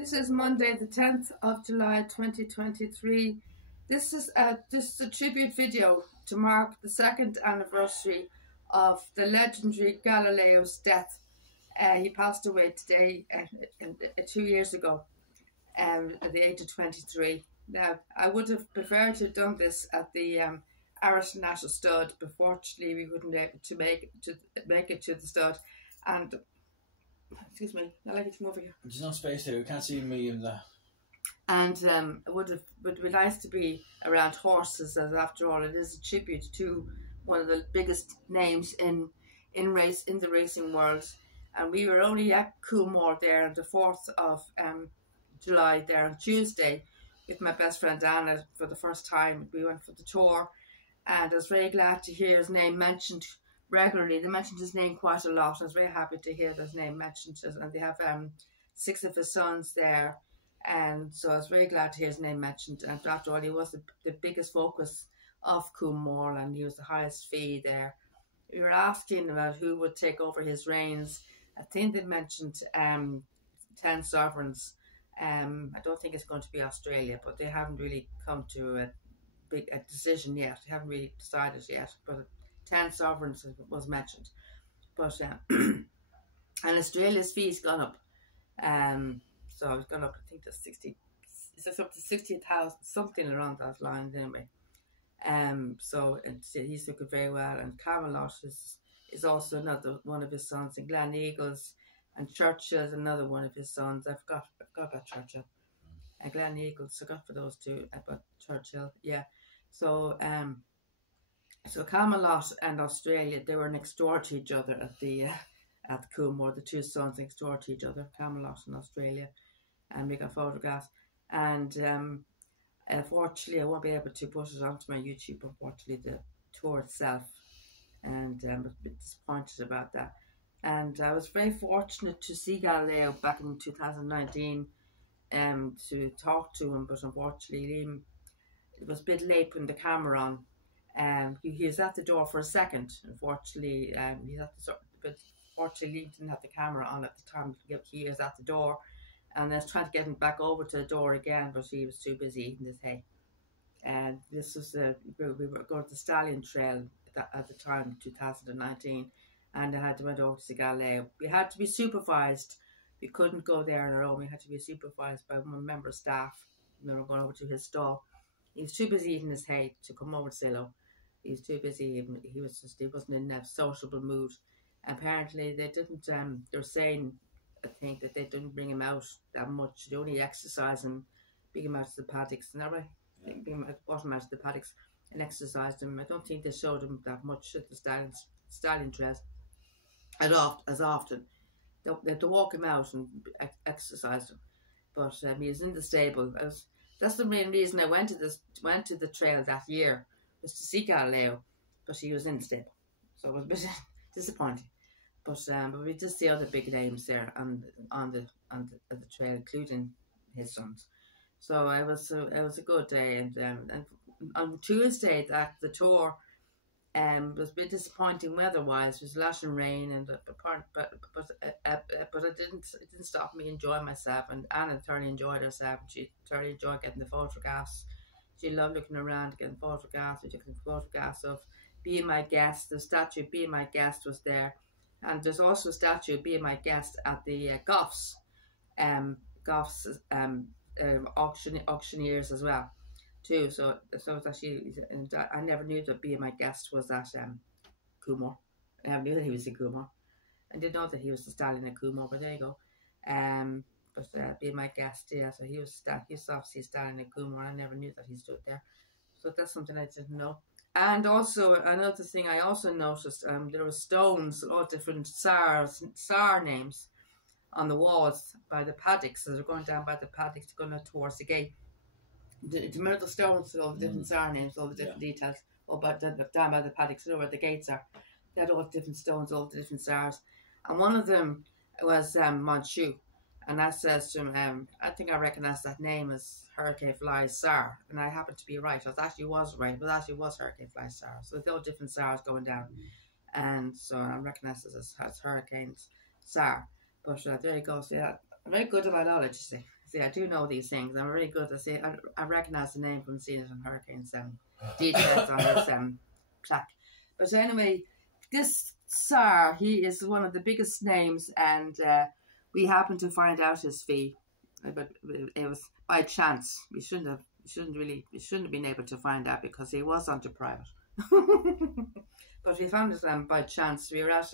This is Monday, the 10th of July 2023. This is a tribute video to mark the second anniversary of the legendary Galileo's death. He passed away today, 2 years ago, at the age of 23. Now, I would have preferred to have done this at the Irish National Stud, but fortunately we wouldn't be able to make it to the stud. And excuse me, I'd like you to come over here. There's no space there, we can't see me in there. And it would be nice to be around horses, as after all it is a tribute to one of the biggest names in the racing world. And we were only at Coolmore there on the 4th of July there on Tuesday with my best friend Anna for the first time. We went for the tour, and I was very glad to hear his name mentioned regularly. They mentioned his name quite a lot. I was very happy to hear his name mentioned, and they have 6 of his sons there, and so I was very glad to hear his name mentioned. And after all, he was the biggest focus of Coolmore, and he was the highest fee there. We were asking about who would take over his reins. I think they mentioned 10 sovereigns. I don't think it's going to be Australia, but they haven't really come to a decision yet. They haven't really decided yet, but 10 sovereigns was mentioned. But and Australia's fee's gone up. So it's gone up, I think, to 60. It's up to 60,000, something around that line anyway. So he's looking very well. And Camelot is also another one of his sons, and Glen Eagles, and Churchill is another one of his sons. I forgot about Churchill. And Glen Eagles, I got for those two, but Churchill, yeah. So so Camelot and Australia, they were next door to each other at Coolmore. The two sons next door to each other, Camelot and Australia, and we got photographs. And unfortunately, I won't be able to put it onto my YouTube. Unfortunately, the tour itself, and I was a bit disappointed about that. And I was very fortunate to see Galileo back in 2019, to talk to him, but unfortunately, it was a bit late putting the camera on. He was at the door for a second. Unfortunately, but fortunately, he didn't have the camera on at the time. He was at the door, and I was trying to get him back over to the door again, but he was too busy eating his hay. And this was we were going to the Stallion Trail at the time, 2019, and I had to went over to Galileo. We had to be supervised. We couldn't go there on our own. We had to be supervised by one member of staff. We were going over to his stall. He was too busy eating his hay to come over to say hello. He was too busy. He wasn't in a sociable mood. Apparently, they didn't. They were saying, I think, that they didn't bring him out that much. They only exercised him, bring him out to the paddocks. Isn't that right? Yeah. Bring him out to the paddocks and exercised him. I don't think they showed him that much at the stallion trails as often. They had to walk him out and exercise him. But he was in the stable. That's the main reason I went to the trail that year, was to see Galileo, but he was in the stable, so it was a bit disappointing. But we did see other big names there on the trail, including his sons. So it was a good day. And on Tuesday, the tour was a bit disappointing weather-wise. It was lashing rain, but it didn't stop me enjoying myself. And Anna thoroughly enjoyed herself. She thoroughly enjoyed getting the photographs. She loved looking around, getting photographs. We took photographs of Be My Guest. The statue of Be My Guest was there, and there's also a statue of Be My Guest at the Goffs auctioneers as well, too. So it's actually, I never knew that Be My Guest was at Coolmore. I never knew that he was in Coolmore. I didn't know that he was the stallion at Coolmore, but there you go. But Be My Guest, yeah. So he was obviously a stallion at Coolmore. I never knew that he stood there. So that's something I didn't know. And also another thing I also noticed, there were stones, all different tsar names on the walls by the paddocks. So they're going down by the paddocks, going towards the gate. Do you remember the stones, all the different tsar names, all the different details, down by the paddocks, you know where the gates are. They had all the different stones, all the different tsars. And one of them was Manchu. And I says to him, I think I recognise that name as Hurricane Fly's Tsar. And I happened to be right. It actually was right. It actually was Hurricane Fly's Tsar. So there were different Tsars going down. And so I recognise it as Hurricane Tsar. But there you go. So yeah, I'm very good at my knowledge, you see. See, I do know these things. I'm really good. I recognise the name from seeing it on Hurricanes details on his plaque. But anyway, this Tsar, he is one of the biggest names, and we happened to find out his fee, but it was by chance. We shouldn't have been able to find out because he was under private. But we found it by chance. We were at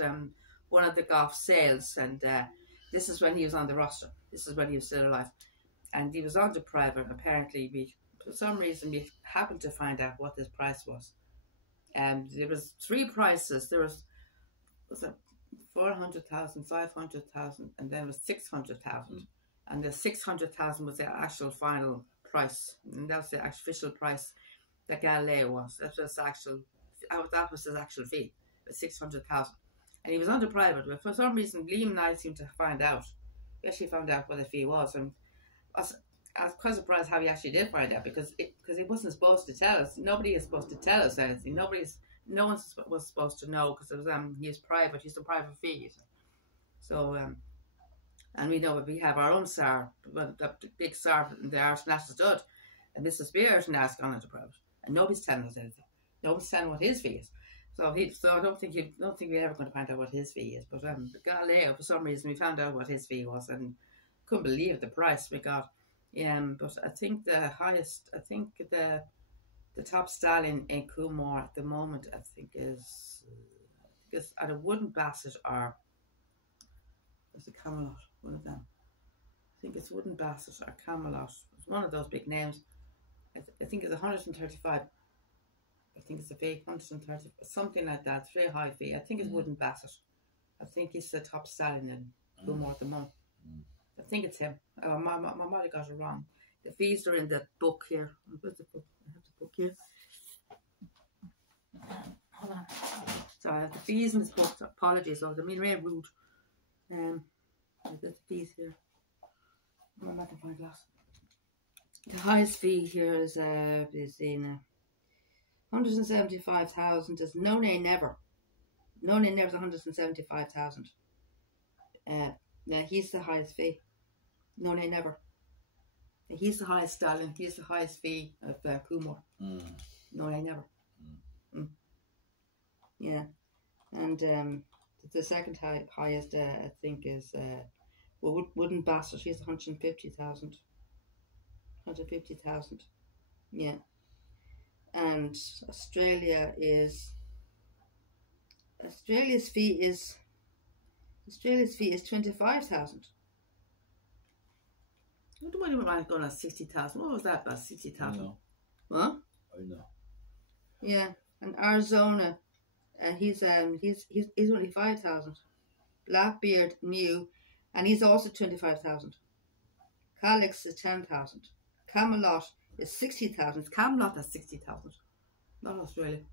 one of the golf sales, and this is when he was on the roster. This is when he was still alive, and he was under private. Apparently, for some reason, we happened to find out what his price was. And there was three prices. There was it 400,000, 500,000, and then it was 600,000. And the 600,000 was the actual final price, and that was the official price that Galileo was. That was his actual fee, 600,000. And he was under private, but for some reason, Liam and I seemed to find out. We actually found out what the fee was, and I was quite surprised how he actually did find out because he wasn't supposed to tell us. Nobody is supposed to tell us anything. No one was supposed to know because it was he was private. He's a private fee. So and we know that we have our own SAR, but the big SAR in the Irish National Stud, and Mr. Spears now has gone into private, and nobody's telling us anything. Nobody's telling what his fee is. So I don't think we're ever going to find out what his fee is. But Galileo, for some reason, we found out what his fee was, and couldn't believe the price we got. But I think the top stallion in Coolmore at the moment, I think is at a Wooden Basset or it's a Camelot, one of them. I think it's Wooden Basset or Camelot. It's one of those big names. I think it's 135. I think it's a fee, 130, something like that. It's a very high fee. I think it's Wooden Basset. I think he's the top stallion in Coolmore at the moment. I think it's him. I might have got it wrong. The fees are in the book here. Where's the book? I have the book here. Hold on. Sorry, I have the fees in this book. Apologies, I mean, really rude. The fees here. I'm not going to glass. The highest fee here is in 175,000. Is No Nay Never. No Nay Never is 175,000. Now he's the highest fee. No Nay Never. He's the highest stallion. He's the highest fee of Coolmore. No Nay Never. Yeah, and the second highest I think is Wooden Basset. She's 150,000. 150,000. Yeah, and Australia's fee is 25,000. What do I do when going at 60,000? What was that about 60,000? What? I know. Yeah, and Arizona, he's only 5,000. Blackbeard new, and he's also 25,000. Calix is 10,000. Camelot is 60,000. Camelot is 60,000. Not Australia.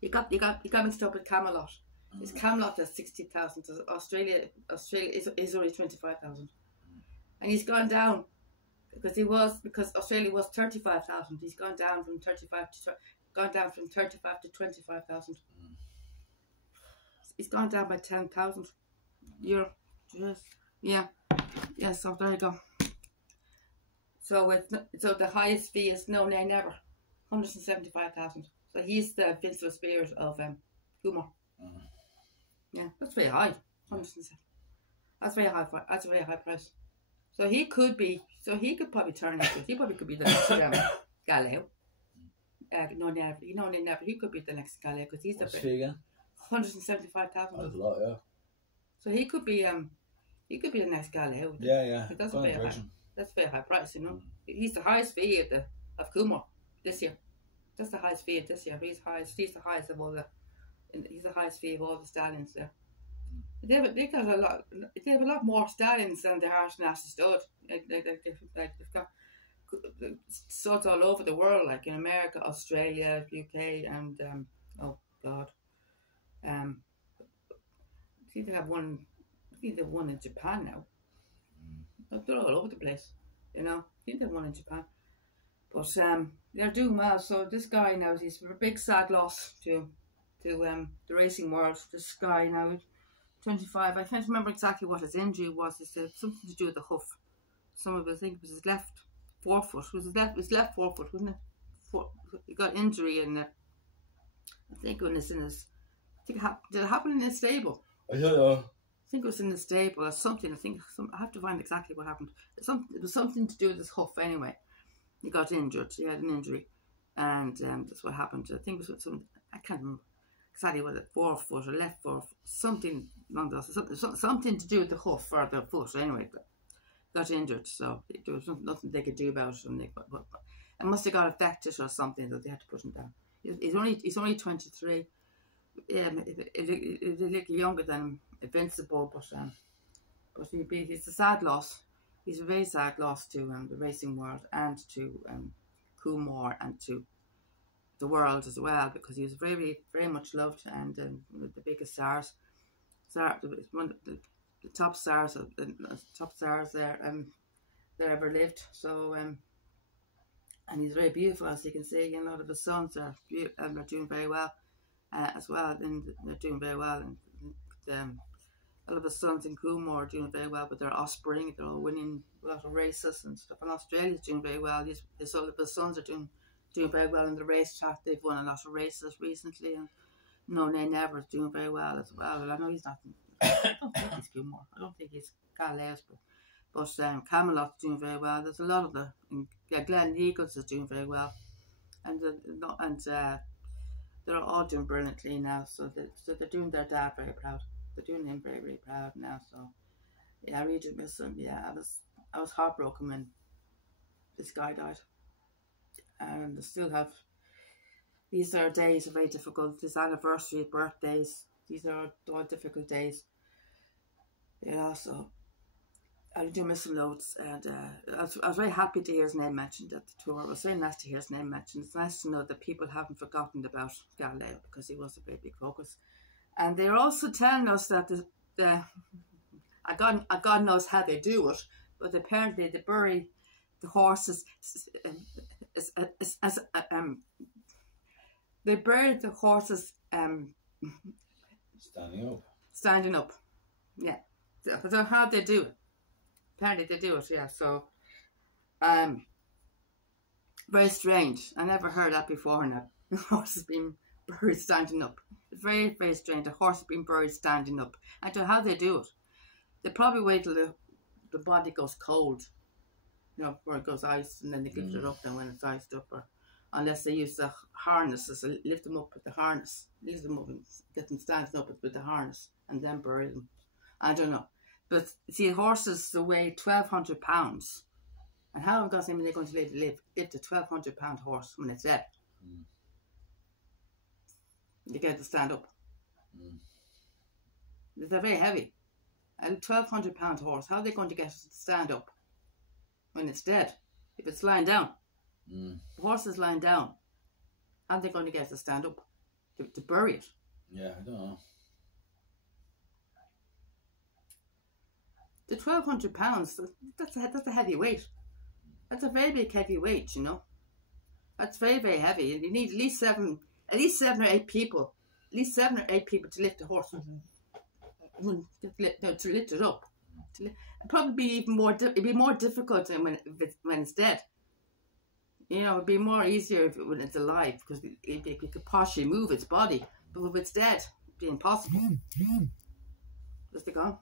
You got mixed up with Camelot. It's Camelot at 60,000. Australia is only 25,000. And he's gone down because Australia was 35,000. He's gone down from 35 to 25,000. He's gone down by 10,000 euro. Yes. Yeah. Yeah. So there you go. So the highest fee is No Nay Never, 175,000. So he's the Vincent Spears of Coolmore. Yeah, that's very high. 107. That's very high. That's a very high price. So he could probably turn into. He probably could be the next Galileo. No, never. Never. He could be the next Galileo because he's the fee again? 175,000. That's a lot, yeah. So he could be the next Galileo. Yeah. That's a very high. That's a very high price, you know. He's the highest fee of Coolmore this year. That's the highest fee of this year. He's the highest of all the. He's the highest fee of all the stallions there. They have a lot more stallions than the Irish National Stud. They've got studs all over the world, like in America, Australia, UK, and oh God, I think they have one. I think they have one in Japan now. They're all over the place, you know. I think they have one in Japan, but they're doing well. So this guy now, he's a big sad loss to the racing world. This guy now, 25. I can't remember exactly what his injury was. He said something to do with the hoof. some of it, I think it was his left forefoot. His left forefoot, wasn't it? He got injury in it. I think when it's in his, did it happen in his stable? I don't know. I think it was in the stable or something. I have to find exactly what happened. It was something to do with his hoof anyway. He got injured. He had an injury, and that's what happened. I think it was some. I can't remember exactly what it, forefoot or left forefoot, something along those, something to do with the hoof or the foot anyway. But got injured, so there was nothing they could do about it. And it must have got affected or something that they had to put him down. He's only 23. Yeah, a little younger than Invincible, but he's a sad loss. He's a very sad loss to the racing world and to Coolmore and to the world as well, because he was very, very much loved and one of the biggest stars. One of the top stars there that ever lived. So and he's very beautiful, as you can see. And a lot of his sons are doing very well as well, and they're doing very well. And a lot of his sons in Coolmore are doing very well with their offspring. They're all winning a lot of races and stuff. And Australia's doing very well. His sons are doing very well in the race track. They've won a lot of races recently. And No Nay Never is doing very well as well. Well, I know he's not. I don't think he's Coolmore. I don't think he's Galileo, but Camelot's doing very well. There's a lot of Glen Eagles is doing very well, and they're all doing brilliantly now. So they're doing their dad very proud. They're doing him very, very proud now. So yeah, I really do miss him. Yeah, I was heartbroken when this guy died, and I still have. These are days are very difficult. His anniversary, birthdays. These are all difficult days. Yeah, so I do miss him loads, and I was very happy to hear his name mentioned at the tour. It was very nice to hear his name mentioned. It's nice to know that people haven't forgotten about Galileo, because he was a very big focus. And they're also telling us that God knows how they do it, but apparently they bury the horses. They buried the horses standing up. Yeah. So how they do it? Apparently they do it, yeah. So, very strange. I never heard that before now. The horse has been buried standing up. Very, very strange. A horse has been buried standing up. And to how they do it, they probably wait till the body goes cold, you know, where it goes ice, and then they lift it up. Then when it's iced up, or unless they use the harnesses, so lift them up with the harness, lift them up and get them standing up with the harness, and then bury them. I don't know. But see, horses weigh 1,200 pounds. And how have God they're going to lift a 1,200 pound horse when it's dead? You get to stand up. They're very heavy. A 1,200 pound horse, how are they going to get it to stand up when it's dead? If it's lying down. The horse is lying down. How are they going to get it to stand up? To bury it? Yeah, I don't know. The 1,200 pounds, that's a heavy weight. That's a very big heavy weight, you know. That's very, very heavy. And you need at least seven or eight people. At least 7 or 8 people to lift a horse. To lift it up. It'd probably be even more. It'd be more difficult when it's dead. You know, it'd be more easier when it's alive, because it could partially move its body. But if it's dead, it'd be impossible. Is it gone?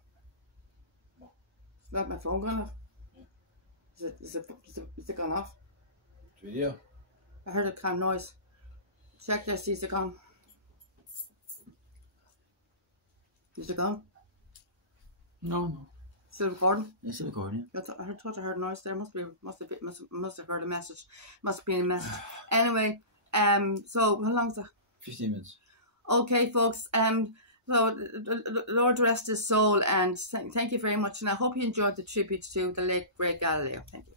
Is not my phone gone off? Is it gone off? Video. I heard a kind of noise. Check there, see, is it gone? Is it gone? No. Still recording? It's still recording. I thought I heard a noise there. Must have heard a message. Must have been a message. Anyway, so how long is that? 15 minutes. Okay, folks. So Lord rest his soul, and thank you very much. And I hope you enjoyed the tribute to the late great Galileo. Thank you.